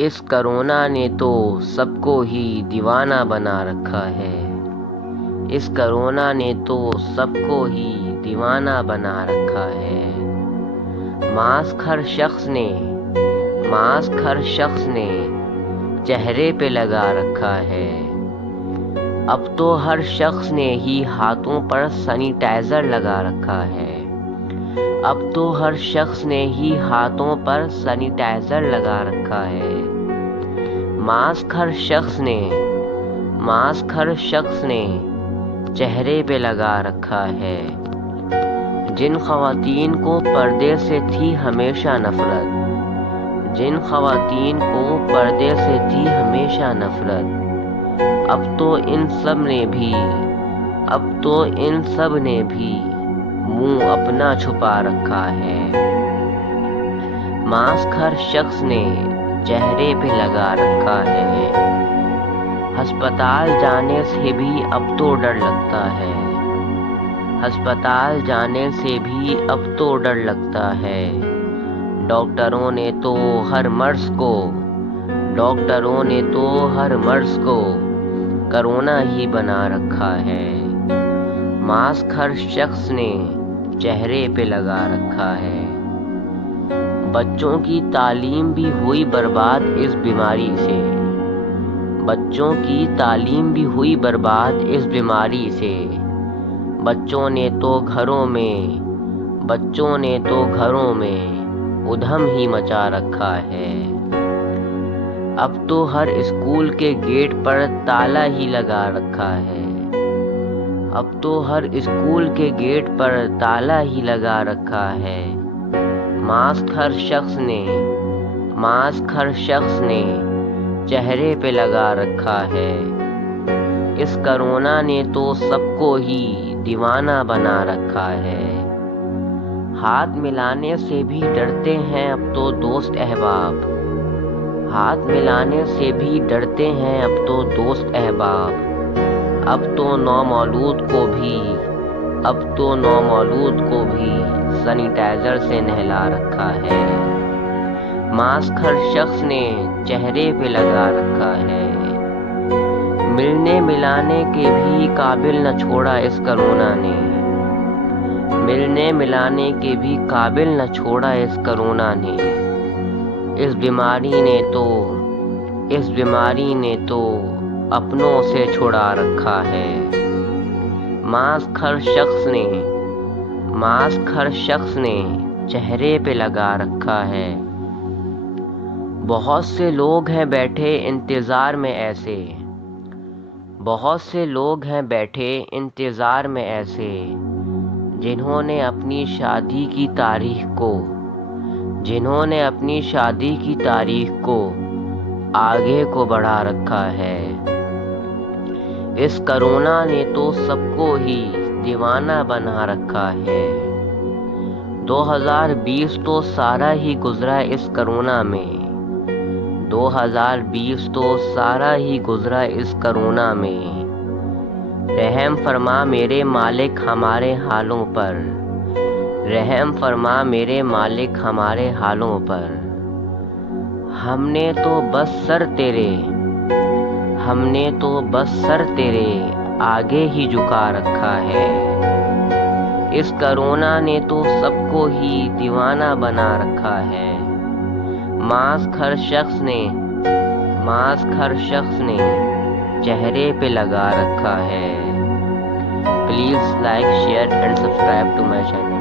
اس corona نے تو سب کو ہی دیوانہ بنا رکھا ہے۔ اس کرونا نے تو سب کو ہی دیوانہ بنا رکھا ہے۔ ماسک ہر شخص نے چہرے پہ لگا رکھا ہے۔ اب تو ہر شخص نے ہی ہاتھوں پر سینیٹائزر لگا رکھا ہے۔ اب تو ہر شخص نے ہی ہاتھوں پر سینیٹائزر لگا رکھا ہے۔ ماسک ہر شخص نے چہرے پہ لگا رکھا ہے۔ جن خواتین کو پردے سے تھی ہمیشہ نفرت، اب تو ان سب نے بھی منہ اپنا چھپا رکھا ہے۔ ماسک ہر شخص نے چہرے پہ لگا رکھا ہے۔ ہسپتال جانے سے بھی اب تو ڈر لگتا ہے۔ ڈاکٹروں نے تو ہر مرض کو کرونا ہی بنا رکھا ہے۔ ماسک ہر شخص نے چہرے پہ لگا رکھا ہے۔ بچوں کی تعلیم بھی ہوئی برباد اس بیماری سے۔ بچوں نے تو گھروں میں ادھم ہی مچا رکھا ہے۔ اب تو ہر اسکول کے گیٹ پر تالا ہی لگا رکھا ہے۔ ماسک ہر شخص نے چہرے پہ لگا رکھا ہے۔ اس کرونا نے تو سب کو ہی دیوانہ بنا رکھا ہے۔ ہاتھ ملانے سے بھی ڈرتے ہیں اب تو دوست احباب۔ اب تو نومولود کو بھی سینیٹائزر سے نہلا رکھا ہے۔ ماسک ہر شخص نے چہرے پہ لگا رکھا ہے۔ ملنے ملانے کے بھی قابل نہ چھوڑا اس کرونا نے۔ اس بیماری نے تو اپنوں سے چھڑا رکھا ہے۔ ماسک ہر شخص نے چہرے پہ لگا رکھا ہے۔ بہت سے لوگ ہیں بیٹھے انتظار میں ایسے جنہوں نے اپنی شادی کی تاریخ کو آگے کو بڑھا رکھا ہے۔ اس کرونا نے تو سب کو ہی دیوانہ بنا رکھا ہے۔ 2020 تو سارا ہی گزرا اس کرونا میں۔ رحم فرما میرے مالک ہمارے حالوں پر۔ ہم نے تو بس سر تیرے آگے ہی جھکا رکھا ہے۔ اس کرونا نے تو سب کو ہی دیوانہ بنا رکھا ہے۔ ماسک ہر شخص نے چہرے پہ لگا رکھا ہے۔ Please like, share and subscribe to my channel.